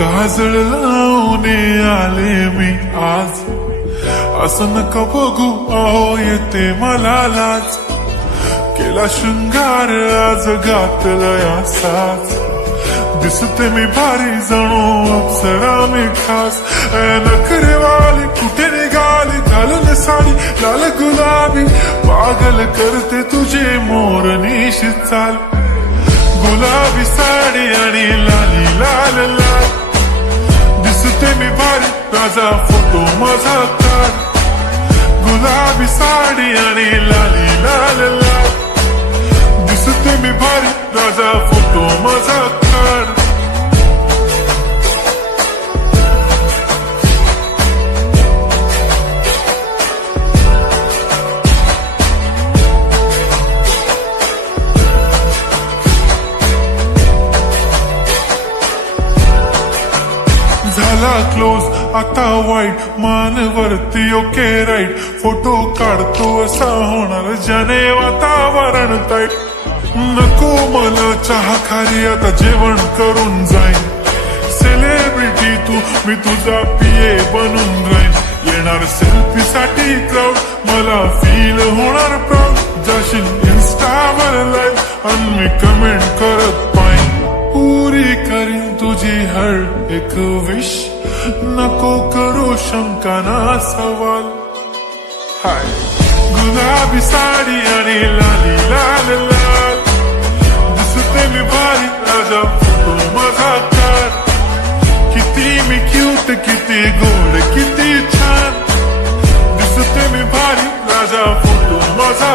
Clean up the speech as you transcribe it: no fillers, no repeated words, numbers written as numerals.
काजळ लावून आले मी आज, असं नका बघू अहो येते मला लाज. केला शृंगार आज घातलाय असाच, दिसते मी भारी जणू अप्सरा मी खास. नखरेवाली कुठे निघाली घालून साडी लाल गुलाबी, पागल करते तुझे मोरनीशी चाल. गुलाबी साडी आणि लाली लाल लाल, दिसते मी भारी राजा फोटो माझा काढ. गुलाबी साडी आणि लाली लाल लाल, दिसते मी भारी राजा फोटो माझा काढ. झाला क्लोज आता वाईट, मान वरती ओके राईट. फोटो काढतो असा होणार ज्याने वातावरण ताईट. नको मला चहा खाली आता जेवण करून जाईन. सेलिब्रिटी तू मी तुझा पिये बनून राहीन. येणार सेल्फी साठी क्राऊड, मला फील होणार प्राऊड. जाशील इन्स्टावर लाईव्ह आणि मी कमेंट करत पाहिन. पुरी करीन तुझी हर एक विश, नको करू शंका ना सवाल. हाय गुलाबी साडी आणि लाली लाल लाल, दिसते मी भारी राजा फोटो माझा काढ. किती मी क्यूट किती गोड किती छान, दिसते मी भारी राजा फोटो माझा.